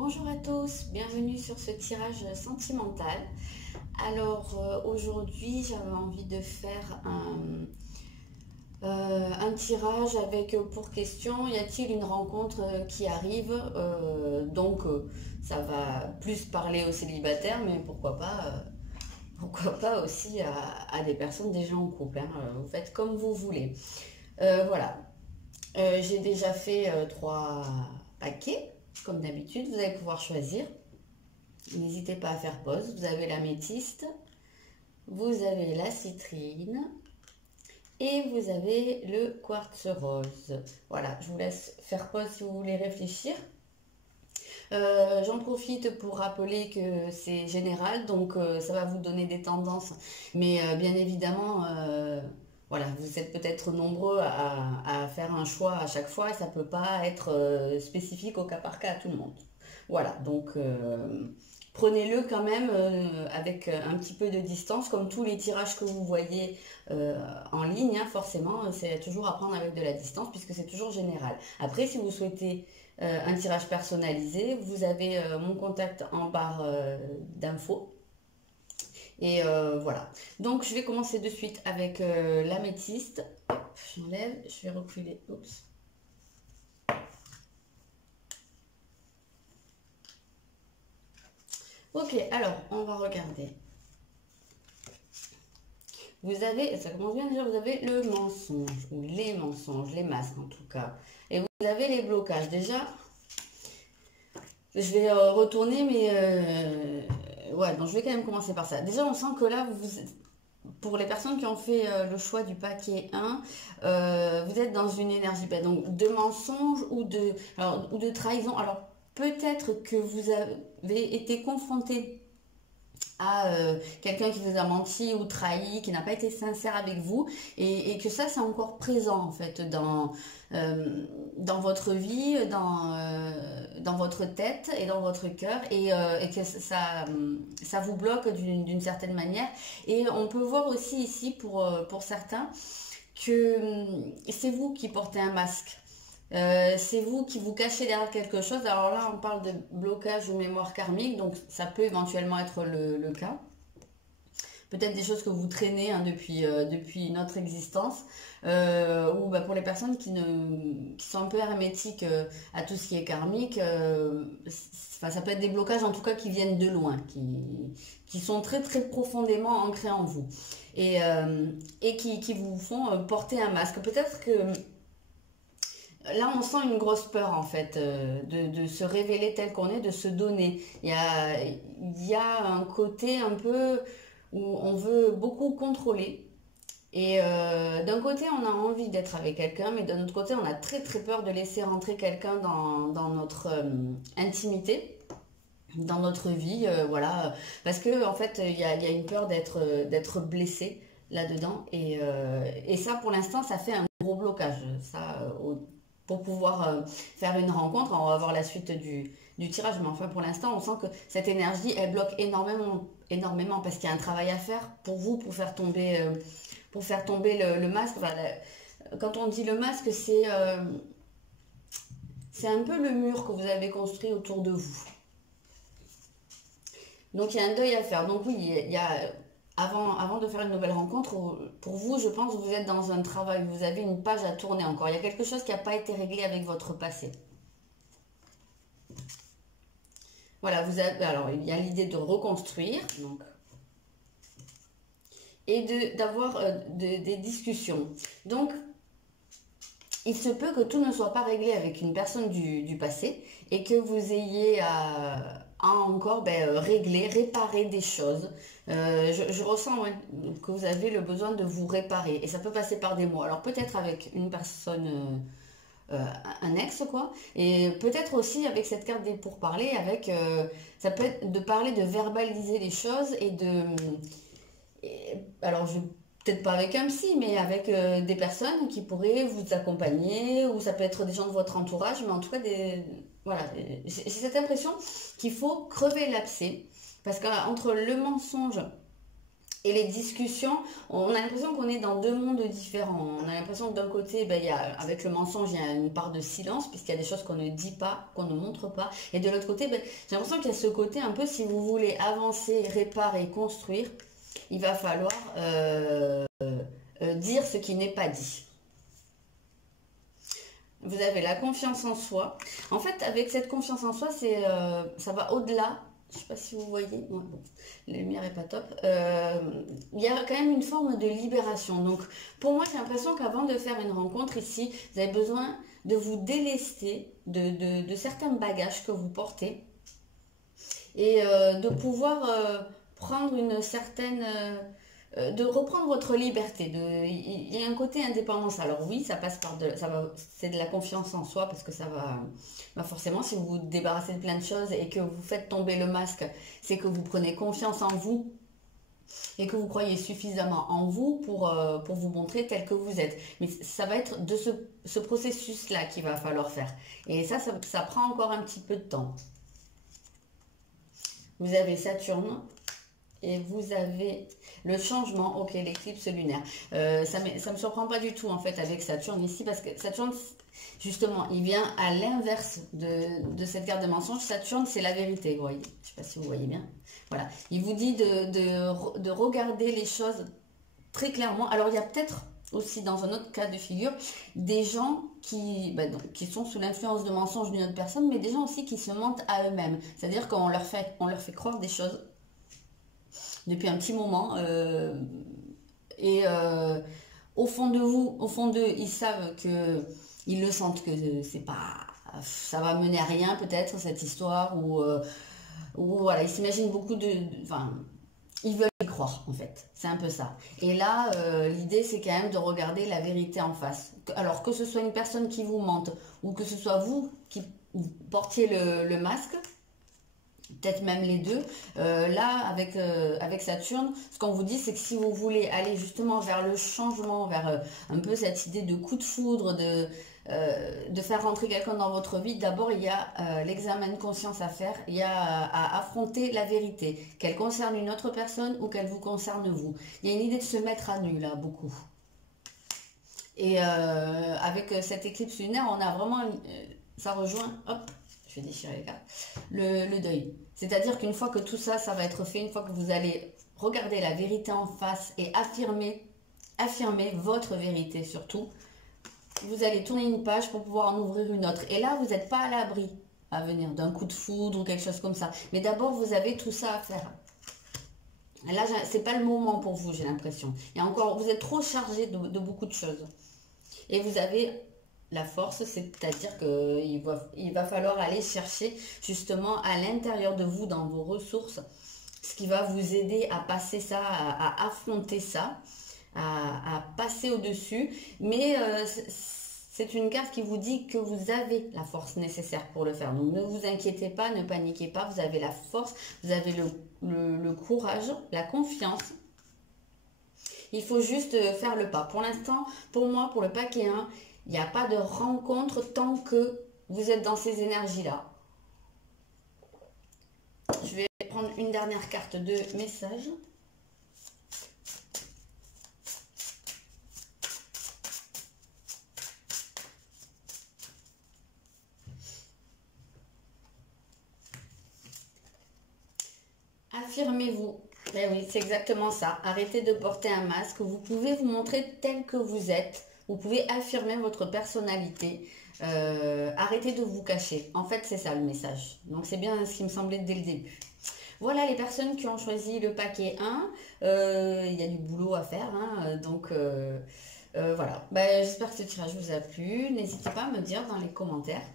Bonjour à tous, bienvenue sur ce tirage sentimental. Alors aujourd'hui j'avais envie de faire un tirage avec pour question, y a-t-il une rencontre qui arrive. Ça va plus parler aux célibataires, mais pourquoi pas aussi à des personnes déjà en couple, hein. Vous faites comme vous voulez. Voilà. J'ai déjà fait 3 paquets, comme d'habitude. Vous allez pouvoir choisir. N'hésitez pas à faire pause. Vous avez l'améthyste, vous avez la citrine et vous avez le quartz rose. Voilà, je vous laisse faire pause si vous voulez réfléchir. J'en profite pour rappeler que c'est général, donc ça va vous donner des tendances. Mais bien évidemment, voilà, vous êtes peut-être nombreux à faire un choix à chaque fois et ça ne peut pas être spécifique au cas par cas à tout le monde. Voilà, donc prenez-le quand même avec un petit peu de distance, comme tous les tirages que vous voyez en ligne, hein, forcément, c'est toujours à prendre avec de la distance puisque c'est toujours général. Après, si vous souhaitez un tirage personnalisé, vous avez mon contact en barre d'infos. Et voilà. Donc je vais commencer de suite avec l'améthyste. J'enlève, je vais reculer. Oups. Ok, alors on va regarder. Vous avez, ça commence bien déjà, vous avez le mensonge, ou les mensonges, les masques en tout cas. Et vous avez les blocages. Déjà, je vais retourner, mais ouais, donc je vais quand même commencer par ça. Déjà, on sent que là, pour les personnes qui ont fait le choix du paquet 1, vous êtes dans une énergie donc de mensonge ou de trahison. Alors, peut-être que vous avez été confronté à quelqu'un qui vous a menti ou trahi, qui n'a pas été sincère avec vous, et que ça c'est encore présent en fait dans votre vie, dans votre tête et dans votre cœur, et que ça vous bloque d'une certaine manière. Et on peut voir aussi ici pour certains que c'est vous qui portez un masque. C'est vous qui vous cachez derrière quelque chose. Alors là, on parle de blocage ou mémoire karmique, donc ça peut éventuellement être le cas. Peut-être des choses que vous traînez hein, depuis notre existence, ou bah, pour les personnes qui sont un peu hermétiques à tout ce qui est karmique, ça peut être des blocages en tout cas qui viennent de loin, qui sont très très profondément ancrés en vous, et qui vous font porter un masque. Peut-être que là, on sent une grosse peur en fait de se révéler tel qu'on est, de se donner. Il y a un côté un peu où on veut beaucoup contrôler. Et d'un côté, on a envie d'être avec quelqu'un, mais d'un autre côté, on a très très peur de laisser rentrer quelqu'un dans notre intimité, dans notre vie, voilà. Parce que en fait, il y a une peur d'être blessé là-dedans. Et ça, pour l'instant, ça fait un gros blocage. Ça, pour pouvoir faire une rencontre. On va voir la suite du tirage, mais enfin pour l'instant on sent que cette énergie elle bloque énormément parce qu'il y a un travail à faire pour vous, pour faire tomber le masque. Enfin, quand on dit le masque, c'est un peu le mur que vous avez construit autour de vous. Donc il y a un deuil à faire. Donc oui, il y a avant de faire une nouvelle rencontre, pour vous, je pense que vous êtes dans un travail, vous avez une page à tourner encore. Il y a quelque chose qui n'a pas été réglé avec votre passé. Voilà, alors il y a l'idée de reconstruire, donc, et d'avoir des discussions. Donc, il se peut que tout ne soit pas réglé avec une personne du passé et que vous ayez à encore régler, réparer des choses. Je ressens que vous avez le besoin de vous réparer et ça peut passer par des mots. Alors peut-être avec une personne, un ex quoi, et peut-être aussi avec cette carte des pourparlers, ça peut être de parler, de verbaliser les choses alors peut-être pas avec un psy, mais avec des personnes qui pourraient vous accompagner, ou ça peut être des gens de votre entourage, mais en tout cas voilà, j'ai cette impression qu'il faut crever l'abcès, parce qu'entre le mensonge Et les discussions, on a l'impression qu'on est dans deux mondes différents. On a l'impression que d'un côté, ben, avec le mensonge, il y a une part de silence, puisqu'il y a des choses qu'on ne dit pas, qu'on ne montre pas. Et de l'autre côté, ben, j'ai l'impression qu'il y a ce côté un peu, si vous voulez avancer, réparer, construire, il va falloir dire ce qui n'est pas dit. Vous avez la confiance en soi. En fait, avec cette confiance en soi, ça va au-delà. Je ne sais pas si vous voyez. Non, bon, la lumière est pas top. Il y a quand même une forme de libération. Donc, pour moi, j'ai l'impression qu'avant de faire une rencontre ici, vous avez besoin de vous délester de certains bagages que vous portez et de pouvoir prendre une certaine de reprendre votre liberté. Il y a un côté indépendance. Alors oui, ça passe par c'est de la confiance en soi parce que ça va, bah forcément, si vous vous débarrassez de plein de choses et que vous faites tomber le masque, c'est que vous prenez confiance en vous et que vous croyez suffisamment en vous pour vous montrer tel que vous êtes. Mais ça va être de ce processus-là qu'il va falloir faire. Et ça prend encore un petit peu de temps. Vous avez Saturne. Et vous avez le changement, ok, l'éclipse lunaire. Ça me surprend pas du tout en fait avec Saturne ici parce que Saturne, justement, il vient à l'inverse de cette carte de mensonge. Saturne, c'est la vérité, vous voyez. Je sais pas si vous voyez bien. Voilà. Il vous dit de regarder les choses très clairement. Alors, il y a peut-être aussi dans un autre cas de figure des gens qui sont sous l'influence de mensonges d'une autre personne, mais des gens aussi qui se mentent à eux-mêmes. C'est-à-dire qu'on leur fait croire des choses depuis un petit moment au fond de vous, au fond d'eux, ils savent que ils le sentent que c'est pas, ça va mener à rien peut-être cette histoire ou voilà, ils s'imaginent beaucoup enfin, ils veulent y croire en fait, c'est un peu ça. Et là, l'idée c'est quand même de regarder la vérité en face. Alors que ce soit une personne qui vous mente ou que ce soit vous qui portiez le masque. Peut-être même les deux. Là, avec Saturne, ce qu'on vous dit, c'est que si vous voulez aller justement vers le changement, vers un peu cette idée de coup de foudre, de faire rentrer quelqu'un dans votre vie, d'abord, il y a l'examen de conscience à faire. Il y a à affronter la vérité, qu'elle concerne une autre personne ou qu'elle vous concerne vous. Il y a une idée de se mettre à nu, là, beaucoup. Et avec cette éclipse lunaire, on a vraiment... ça rejoint... Hop, je vais déchirer les cartes. Le deuil. C'est-à-dire qu'une fois que tout ça, ça va être fait, une fois que vous allez regarder la vérité en face et affirmer votre vérité surtout, vous allez tourner une page pour pouvoir en ouvrir une autre. Et là, vous n'êtes pas à l'abri à venir d'un coup de foudre ou quelque chose comme ça. Mais d'abord, vous avez tout ça à faire. Et là, c'est pas le moment pour vous, j'ai l'impression. Et encore, vous êtes trop chargé de beaucoup de choses. Et vous avez... la force, c'est-à-dire qu'il va falloir aller chercher justement à l'intérieur de vous, dans vos ressources, ce qui va vous aider à passer ça, à affronter ça, à passer au-dessus. Mais c'est une carte qui vous dit que vous avez la force nécessaire pour le faire. Donc ne vous inquiétez pas, ne paniquez pas, vous avez la force, vous avez le courage, la confiance. Il faut juste faire le pas. Pour l'instant, pour moi, pour le paquet 1, il n'y a pas de rencontre tant que vous êtes dans ces énergies-là. Je vais prendre une dernière carte de message. Affirmez-vous. Eh oui, c'est exactement ça. Arrêtez de porter un masque. Vous pouvez vous montrer tel que vous êtes. Vous pouvez affirmer votre personnalité. Arrêtez de vous cacher. En fait, c'est ça le message. Donc, c'est bien ce qui me semblait dès le début. Voilà les personnes qui ont choisi le paquet 1. Il y a du boulot à faire. Hein, donc, voilà. Ben, j'espère que ce tirage vous a plu. N'hésitez pas à me dire dans les commentaires.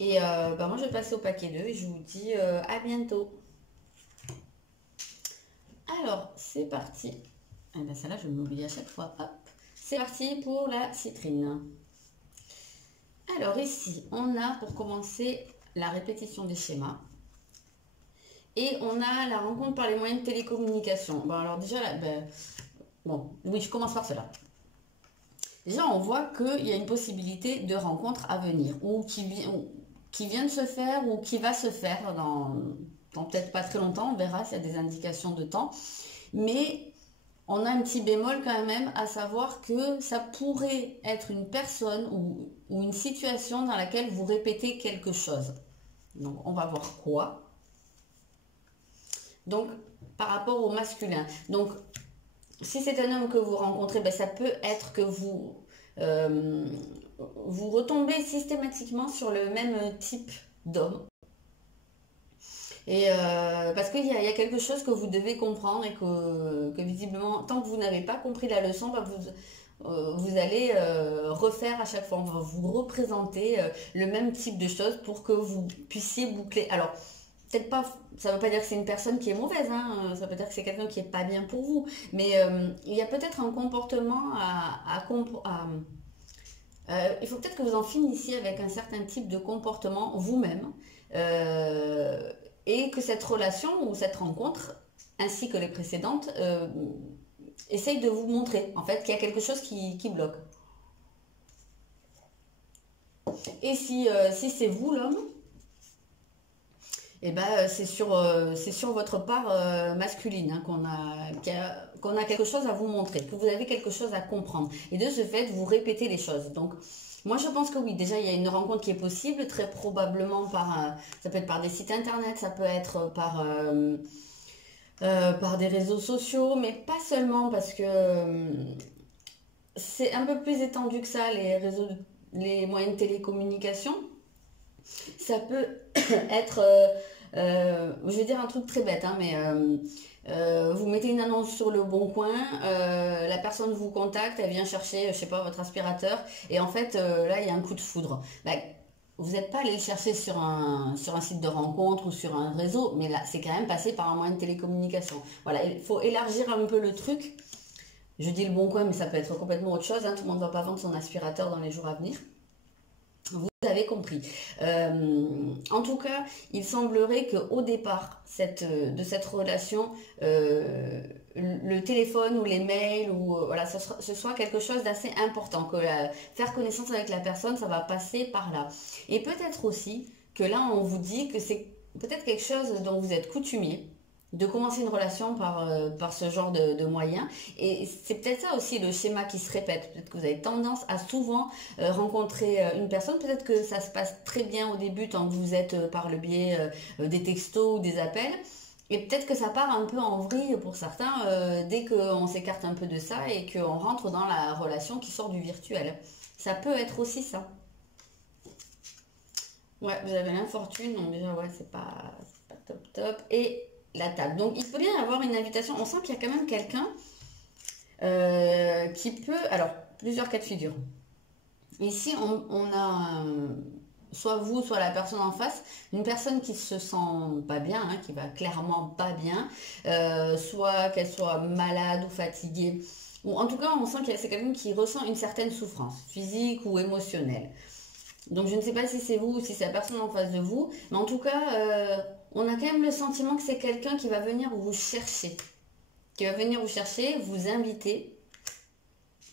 Et ben, moi, je vais passer au paquet 2 et je vous dis à bientôt. Alors, c'est parti. Eh ben, celle-là, je m'oublie à chaque fois. Hop. C'est parti pour la citrine. Alors ici, on a pour commencer la répétition des schémas. Et on a la rencontre par les moyens de télécommunication. Bon, alors déjà, là, ben, bon, oui, je commence par cela. Déjà, on voit qu'il y a une possibilité de rencontre à venir, ou qui vient de se faire, ou qui va se faire dans peut-être pas très longtemps. On verra s'il y a des indications de temps. Mais on a un petit bémol quand même, à savoir que ça pourrait être une personne ou une situation dans laquelle vous répétez quelque chose. Donc, on va voir quoi. Donc, par rapport au masculin. Donc, si c'est un homme que vous rencontrez, ben, ça peut être que euh, vous retombez systématiquement sur le même type d'homme. Et parce qu'il y a quelque chose que vous devez comprendre et que visiblement, tant que vous n'avez pas compris la leçon, bah, vous allez refaire à chaque fois, on va vous représenter le même type de choses pour que vous puissiez boucler. Alors, peut-être pas, ça ne veut pas dire que c'est une personne qui est mauvaise, hein, ça veut dire que c'est quelqu'un qui est pas bien pour vous, mais il y a peut-être un comportement il faut peut-être que vous en finissiez avec un certain type de comportement vous-même euh, et que cette relation ou cette rencontre, ainsi que les précédentes, essaye de vous montrer en fait qu'il y a quelque chose qui bloque. Et si c'est vous l'homme, eh ben, c'est sur votre part masculine hein, qu'on a quelque chose à vous montrer, que vous avez quelque chose à comprendre. Et de ce fait, vous répétez les choses. Donc, moi, je pense que oui, déjà, il y a une rencontre qui est possible, très probablement ça peut être par des sites internet, ça peut être par des réseaux sociaux, mais pas seulement parce que c'est un peu plus étendu que ça, les moyens de télécommunication. Ça peut être, je vais dire un truc très bête, hein, mais vous mettez une annonce sur le bon coin, la personne vous contacte, elle vient chercher, je sais pas, votre aspirateur, et en fait, là, il y a un coup de foudre. Bah, vous n'êtes pas allé le chercher sur un site de rencontre ou sur un réseau, mais là, c'est quand même passé par un moyen de télécommunication. Voilà, il faut élargir un peu le truc. Je dis le bon coin, mais ça peut être complètement autre chose, hein. Tout le monde ne va pas vendre son aspirateur dans les jours à venir. Vous avez compris. En tout cas, il semblerait qu'au départ de cette relation, le téléphone ou les mails ou voilà, ce soit quelque chose d'assez important. Faire connaissance avec la personne, ça va passer par là. Et peut-être aussi que là, on vous dit que c'est peut-être quelque chose dont vous êtes coutumier de commencer une relation par ce genre de moyens. Et c'est peut-être ça aussi le schéma qui se répète. Peut-être que vous avez tendance à souvent rencontrer une personne. Peut-être que ça se passe très bien au début tant que vous êtes par le biais des textos ou des appels. Et peut-être que ça part un peu en vrille pour certains dès qu'on s'écarte un peu de ça et qu'on rentre dans la relation qui sort du virtuel. Ça peut être aussi ça. Ouais, vous avez l'infortune, donc déjà, ouais, c'est pas top top. Et la table. Donc, il peut bien y avoir une invitation. On sent qu'il y a quand même quelqu'un qui peut... Alors, plusieurs cas de figure. Ici, on a soit vous, soit la personne en face, une personne qui se sent pas bien, hein, qui va clairement pas bien, soit qu'elle soit malade ou fatiguée. Ou en tout cas, on sent que c'est quelqu'un qui ressent une certaine souffrance, physique ou émotionnelle. Donc je ne sais pas si c'est vous ou si c'est la personne en face de vous, mais en tout cas, on a quand même le sentiment que c'est quelqu'un qui va venir vous chercher, vous inviter,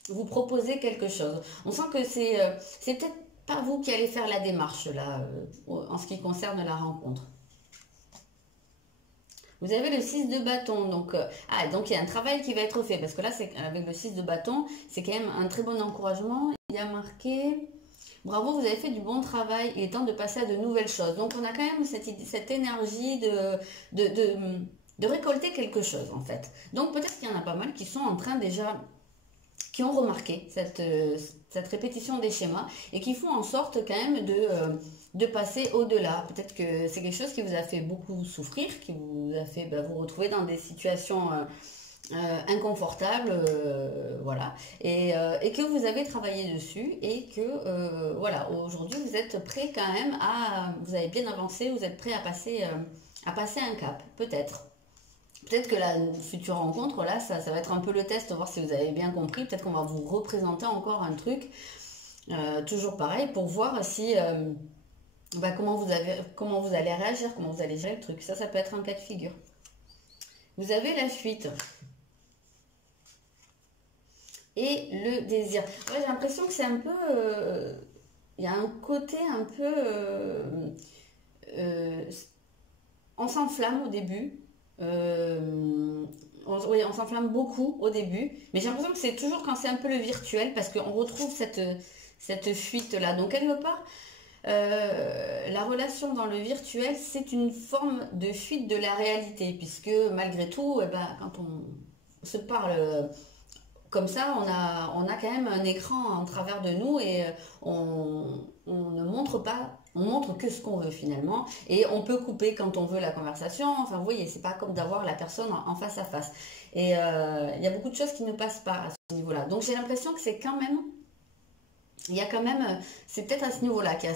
vous proposer quelque chose. On sent que c'est peut-être pas vous qui allez faire la démarche là, en ce qui concerne la rencontre. Vous avez le 6 de bâton, donc il y a un travail qui va être fait, parce que là, avec le 6 de bâton, c'est quand même un très bon encouragement. Il y a marqué... Bravo, vous avez fait du bon travail, il est temps de passer à de nouvelles choses. Donc on a quand même cette énergie de récolter quelque chose en fait. Donc peut-être qu'il y en a pas mal qui sont en train déjà, qui ont remarqué cette répétition des schémas et qui font en sorte quand même de passer au-delà. Peut-être que c'est quelque chose qui vous a fait beaucoup souffrir, qui vous a fait vous retrouver dans des situations... inconfortable, voilà, et que vous avez travaillé dessus et que voilà, aujourd'hui vous êtes prêt quand même vous avez bien avancé, vous êtes prêt à passer un cap, peut-être. Peut-être que la future rencontre, là, ça va être un peu le test, voir si vous avez bien compris. Peut-être qu'on va vous représenter encore un truc, toujours pareil, pour voir si comment vous allez réagir, comment vous allez gérer le truc. Ça peut être un cas de figure. Vous avez la fuite. Et le désir. Ouais, j'ai l'impression que c'est un peu... Il y a un côté un peu... euh, on s'enflamme au début. oui, on s'enflamme beaucoup au début, mais j'ai l'impression que c'est toujours quand c'est un peu le virtuel, parce qu'on retrouve cette fuite-là. Donc, quelque part, la relation dans le virtuel, c'est une forme de fuite de la réalité, puisque malgré tout, eh ben, quand on se parle comme ça, on a quand même un écran en travers de nous et on ne montre pas, on montre que ce qu'on veut finalement et on peut couper quand on veut la conversation. Enfin, vous voyez, c'est pas comme d'avoir la personne en face à face. Et il y a beaucoup de choses qui ne passent pas à ce niveau-là. Donc j'ai l'impression que c'est quand même, il y a quand même, c'est peut-être à ce niveau-là qu'il y a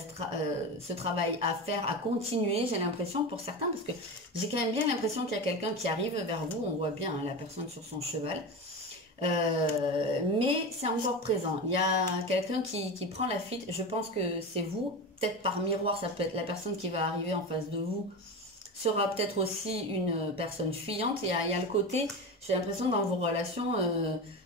ce travail à faire, à continuer, j'ai l'impression pour certains, parce que j'ai quand même bien l'impression qu'il y a quelqu'un qui arrive vers vous, on voit bien hein, la personne sur son cheval. Mais c'est encore présent. Il y a quelqu'un qui prend la fuite. Je pense que c'est vous. Peut-être par miroir, ça peut être la personne qui va arriver en face de vous. Sera peut-être aussi une personne fuyante. Il y a le côté, j'ai l'impression dans vos relations,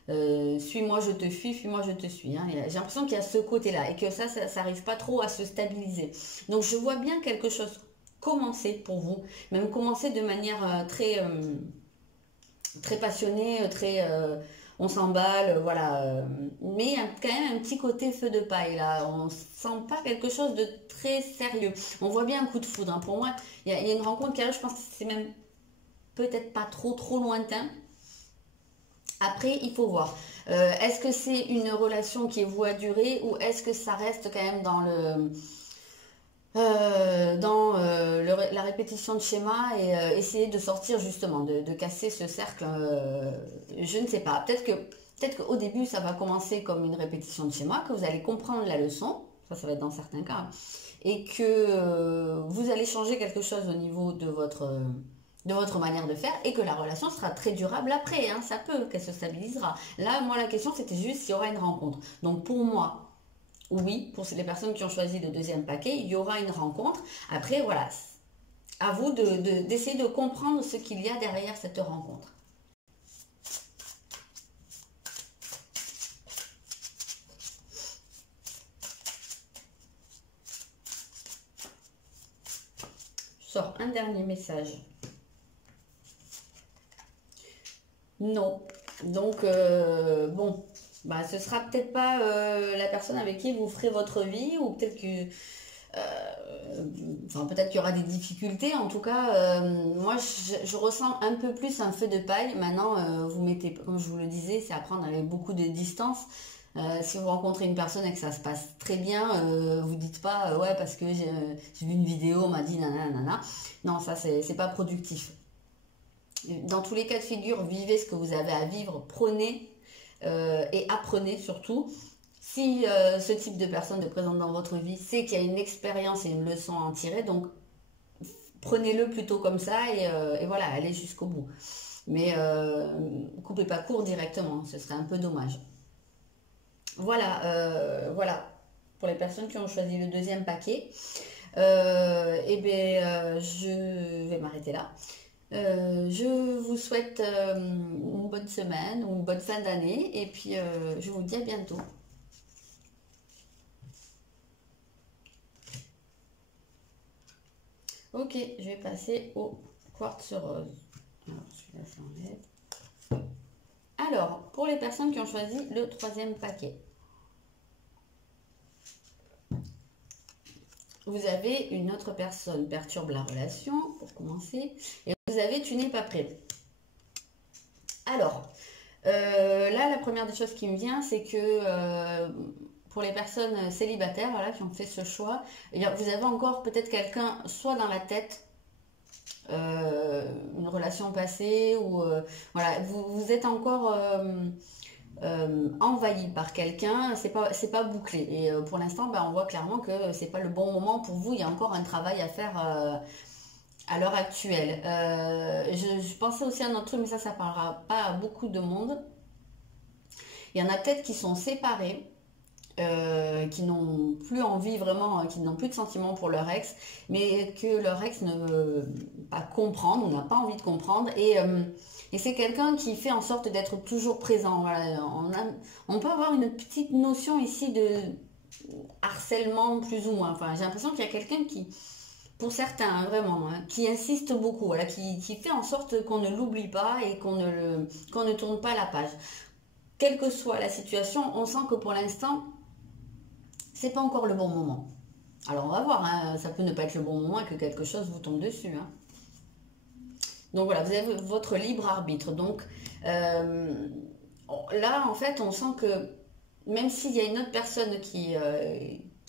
suis-moi, je te fuis, fuis-moi, je te suis. Hein. J'ai l'impression qu'il y a ce côté-là et que ça n'arrive pas trop à se stabiliser. Donc je vois bien quelque chose commencer pour vous, même commencer de manière très passionnée, on s'emballe, voilà. Mais il y a quand même un petit côté feu de paille là. On sent pas quelque chose de très sérieux. On voit bien un coup de foudre. Hein. Pour moi, il y a une rencontre qui arrive. Je pense que c'est même peut-être pas trop lointain. Après, il faut voir. Est-ce que c'est une relation qui est vouée à durer ou est-ce que ça reste quand même la répétition de schéma et essayer de sortir justement, de casser ce cercle, je ne sais pas. Peut-être qu'au début, ça va commencer comme une répétition de schéma, que vous allez comprendre la leçon, ça va être dans certains cas, et que vous allez changer quelque chose au niveau de votre manière de faire et que la relation sera très durable après, hein, ça peut, qu'elle se stabilisera. Là, moi, la question, c'était juste s'il y aura une rencontre. Donc, pour moi, oui, pour les personnes qui ont choisi le deuxième paquet, il y aura une rencontre. Après, voilà, à vous d'essayer de comprendre ce qu'il y a derrière cette rencontre. Je sors un dernier message. Non. Donc, bon, bah, ce sera peut-être pas la personne avec qui vous ferez votre vie, ou peut-être que, enfin, peut-être qu'il y aura des difficultés. En tout cas, moi, je ressens un peu plus un feu de paille. Maintenant, vous mettez, comme je vous le disais, c'est à prendre avec beaucoup de distance. Si vous rencontrez une personne et que ça se passe très bien, vous dites pas ouais parce que j'ai vu une vidéo, on m'a dit nanana. Non, ça c'est pas productif. Dans tous les cas de figure, vivez ce que vous avez à vivre, prenez et apprenez surtout. Si ce type de personne est présente dans votre vie, c'est qu'il y a une expérience et une leçon à en tirer, donc prenez-le plutôt comme ça et voilà, allez jusqu'au bout. Mais coupez pas court directement, ce serait un peu dommage. Voilà, voilà, pour les personnes qui ont choisi le deuxième paquet. Et bien, je vais m'arrêter là. Je vous souhaite une bonne semaine ou une bonne fin d'année et puis je vous dis à bientôt. Ok, je vais passer au quartz rose. Alors, celui-là, je l'enlève. Alors, pour les personnes qui ont choisi le troisième paquet, vous avez une autre personne perturbe la relation, pour commencer, et vous avez tu n'es pas prêt. Alors, là, la première des choses qui me vient, c'est que pour les personnes célibataires voilà, qui ont fait ce choix, vous avez encore peut-être quelqu'un soit dans la tête, une relation passée, ou voilà, vous êtes encore envahi par quelqu'un, c'est pas bouclé. Et pour l'instant, on voit clairement que c'est pas le bon moment pour vous. Il y a encore un travail à faire à l'heure actuelle. Je pensais aussi à un autre truc, mais ça parlera pas à beaucoup de monde. Il y en a peut-être qui sont séparés. Qui n'ont plus envie vraiment, qui n'ont plus de sentiments pour leur ex, mais que leur ex ne veut pas comprendre ou n'a pas envie de comprendre. Et c'est quelqu'un qui fait en sorte d'être toujours présent. Voilà. On peut avoir une petite notion ici de harcèlement plus ou moins. Enfin, j'ai l'impression qu'il y a quelqu'un pour certains, hein, vraiment, hein, qui insistent beaucoup, voilà, qui fait en sorte qu'on ne l'oublie pas et qu'on ne tourne pas la page. Quelle que soit la situation, on sent que pour l'instant, c'est pas encore le bon moment. Alors on va voir, hein, ça peut ne pas être le bon moment et que quelque chose vous tombe dessus, hein. Donc voilà, vous avez votre libre arbitre. Donc là, en fait, on sent que même s'il y a une autre personne qui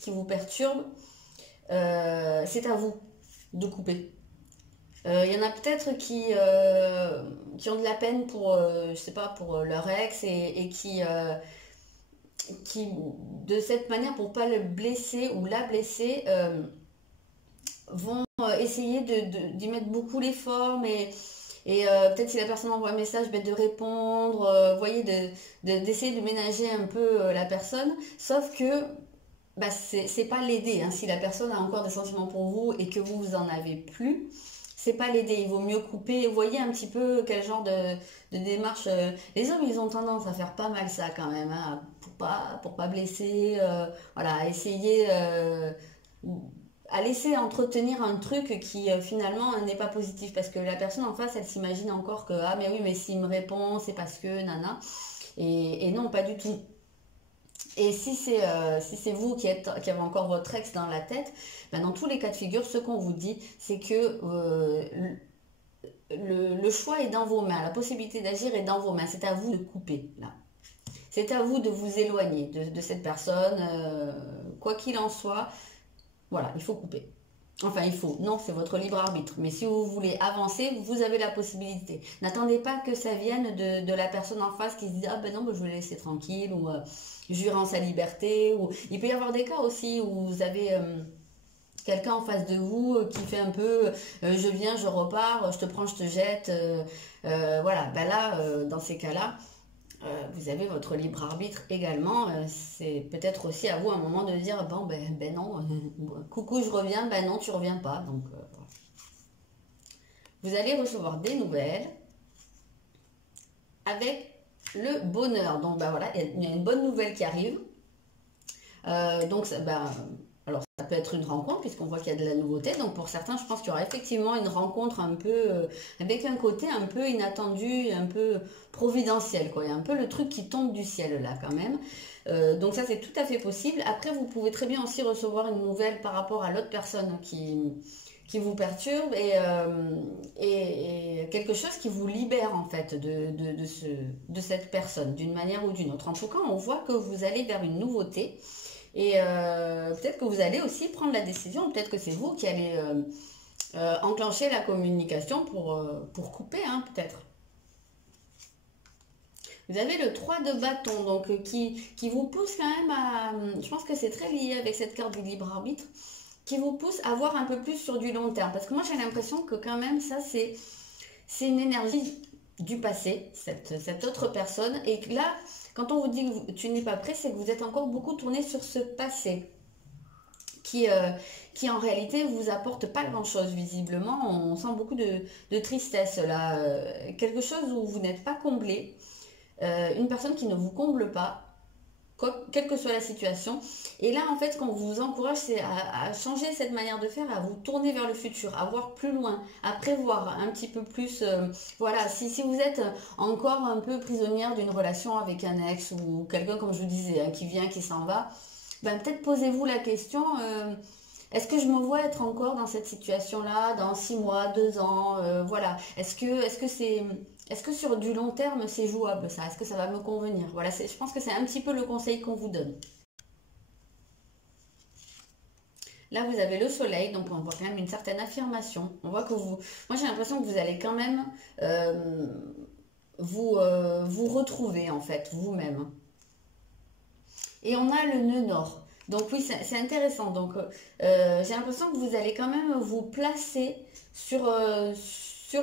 vous perturbe, c'est à vous de couper. Il y en a peut-être qui ont de la peine pour, je sais pas, pour leur ex et qui, de cette manière, pour pas le blesser ou la blesser, vont essayer d'y mettre beaucoup l'effort, mais peut-être si la personne envoie un message, ben, de répondre, vous voyez, d'essayer de ménager un peu la personne, sauf que bah, c'est pas l'aider, hein. Si la personne a encore des sentiments pour vous et que vous en avez plus, c'est pas l'aider, il vaut mieux couper. Vous voyez un petit peu quel genre de démarche. Les hommes, ils ont tendance à faire pas mal ça quand même, hein, pour pas blesser, voilà, essayer à laisser entretenir un truc qui finalement n'est pas positif parce que la personne en face, elle s'imagine encore que ah mais oui, mais s'il me répond, c'est parce que nana. Et non, pas du tout. Et si c'est vous qui avez encore votre ex dans la tête, ben dans tous les cas de figure, ce qu'on vous dit, c'est que le choix est dans vos mains, la possibilité d'agir est dans vos mains. C'est à vous de couper, là. C'est à vous de vous éloigner de cette personne, quoi qu'il en soit. Voilà, il faut couper. Enfin, il faut. Non, c'est votre libre arbitre. Mais si vous voulez avancer, vous avez la possibilité. N'attendez pas que ça vienne de la personne en face qui se dit ah ben non, ben, je vais le laisser tranquille ou je lui rends sa liberté. Ou il peut y avoir des cas aussi où vous avez quelqu'un en face de vous qui fait un peu je viens, je repars, je te prends, je te jette. Voilà, ben là, dans ces cas-là. Vous avez votre libre arbitre également. C'est peut-être aussi à vous à un moment de dire bon ben non, coucou je reviens, ben non tu reviens pas. Donc vous allez recevoir des nouvelles avec le bonheur. Donc ben voilà, il y a une bonne nouvelle qui arrive. Donc alors ça peut être une rencontre puisqu'on voit qu'il y a de la nouveauté. Donc pour certains, je pense qu'il y aura effectivement une rencontre un peu avec un côté un peu inattendu, un peu providentiel quoi. Il y a un peu le truc qui tombe du ciel là quand même. Donc ça c'est tout à fait possible. Après vous pouvez très bien aussi recevoir une nouvelle par rapport à l'autre personne qui vous perturbe et quelque chose qui vous libère en fait de cette personne d'une manière ou d'une autre. En tout cas, on voit que vous allez vers une nouveauté. Et peut-être que vous allez aussi prendre la décision, peut-être que c'est vous qui allez enclencher la communication pour couper, hein, peut-être. Vous avez le 3 de bâton, donc qui vous pousse quand même à... Je pense que c'est très lié avec cette carte du libre arbitre, qui vous pousse à voir un peu plus sur du long terme. Parce que moi j'ai l'impression que quand même ça c'est une énergie du passé, cette autre personne. Et que là... Quand on vous dit que tu n'es pas prêt, c'est que vous êtes encore beaucoup tourné sur ce passé qui en réalité vous apporte pas grand-chose visiblement. On sent beaucoup de tristesse là, quelque chose où vous n'êtes pas comblé, une personne qui ne vous comble pas. Quelle que soit la situation. Et là, en fait, ce qu'on vous encourage, c'est à changer cette manière de faire, à vous tourner vers le futur, à voir plus loin, à prévoir un petit peu plus. Voilà, si vous êtes encore un peu prisonnière d'une relation avec un ex ou quelqu'un, comme je vous disais, hein, qui vient, qui s'en va, ben, peut-être posez-vous la question, est-ce que je me vois être encore dans cette situation-là dans 6 mois, 2 ans, voilà. Est-ce que sur du long terme, c'est jouable ça? Est-ce que ça va me convenir? Voilà, je pense que c'est un petit peu le conseil qu'on vous donne. Là, vous avez le soleil, donc on voit quand même une certaine affirmation. On voit que vous... Moi, j'ai l'impression que vous allez quand même vous retrouver, en fait, vous-même. Et on a le nœud nord. Donc oui, c'est intéressant. Donc j'ai l'impression que vous allez quand même vous placer sur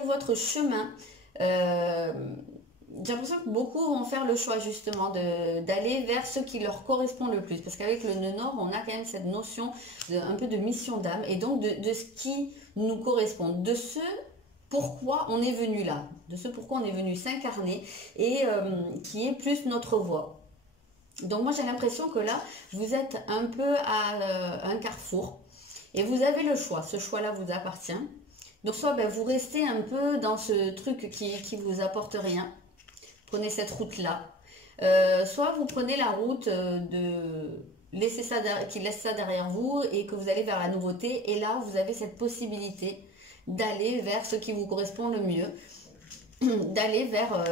votre chemin. J'ai l'impression que beaucoup vont faire le choix justement d'aller vers ce qui leur correspond le plus. Parce qu'avec le nœud nord, on a quand même cette notion un peu de mission d'âme et donc de ce qui nous correspond, de ce pourquoi on est venu là, de ce pourquoi on est venu s'incarner et qui est plus notre voie. Donc moi j'ai l'impression que là, vous êtes un peu à un carrefour Et vous avez le choix, ce choix-là vous appartient. Donc soit ben, vous restez un peu dans ce truc qui vous apporte rien, prenez cette route-là. Soit vous prenez la route qui laisse ça derrière vous et que vous allez vers la nouveauté. Et là, vous avez cette possibilité d'aller vers ce qui vous correspond le mieux, d'aller vers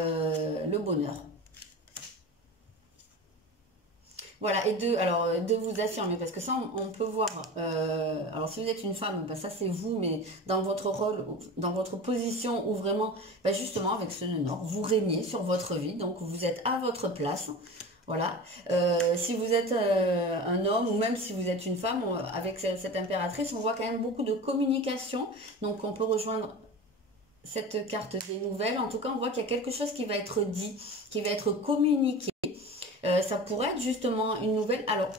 le bonheur. Voilà, et de vous affirmer, parce que ça, on peut voir, alors si vous êtes une femme, bah, ça c'est vous, mais dans votre rôle, dans votre position où vraiment, bah, justement avec ce nœud nord, vous régnez sur votre vie, donc vous êtes à votre place, voilà. Si vous êtes un homme, ou même si vous êtes une femme, avec cette impératrice, on voit quand même beaucoup de communication, donc on peut rejoindre cette carte des nouvelles. En tout cas, on voit qu'il y a quelque chose qui va être dit, qui va être communiqué. Ça pourrait être justement une nouvelle. Alors,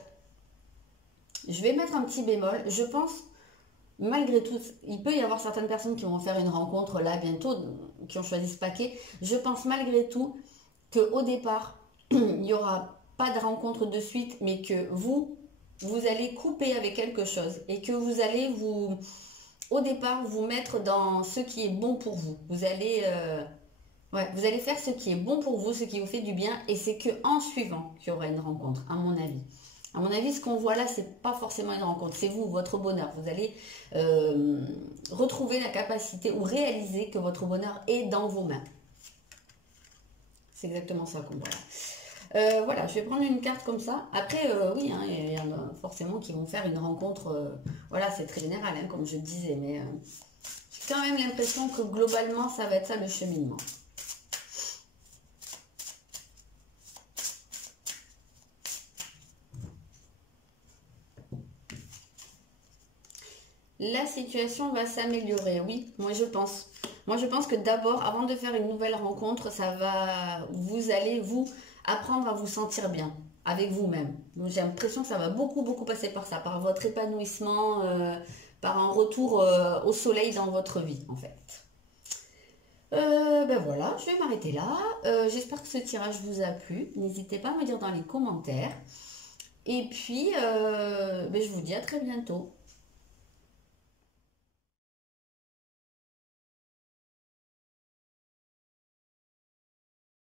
je vais mettre un petit bémol. Je pense, malgré tout, il peut y avoir certaines personnes qui vont faire une rencontre là bientôt, qui ont choisi ce paquet. Je pense malgré tout qu'au départ, il n'y aura pas de rencontre de suite, mais que vous allez couper avec quelque chose et que vous allez au départ, vous mettre dans ce qui est bon pour vous. Vous allez... ouais, vous allez faire ce qui est bon pour vous, ce qui vous fait du bien, et c'est que en suivant qu'il y aura une rencontre, à mon avis. À mon avis, ce qu'on voit là, c'est pas forcément une rencontre, c'est vous, votre bonheur. Vous allez retrouver la capacité ou réaliser que votre bonheur est dans vos mains. C'est exactement ça qu'on voit là. Voilà, je vais prendre une carte comme ça. Après, oui, hein, il y en a forcément qui vont faire une rencontre. Voilà, c'est très général, hein, comme je disais, mais j'ai quand même l'impression que globalement, ça va être ça le cheminement. La situation va s'améliorer, oui, moi je pense. Moi je pense que d'abord, avant de faire une nouvelle rencontre, vous allez apprendre à vous sentir bien avec vous-même. J'ai l'impression que ça va beaucoup passer par ça, par votre épanouissement, par un retour au soleil dans votre vie en fait. Ben voilà, je vais m'arrêter là. J'espère que ce tirage vous a plu. N'hésitez pas à me dire dans les commentaires. Et puis, ben je vous dis à très bientôt.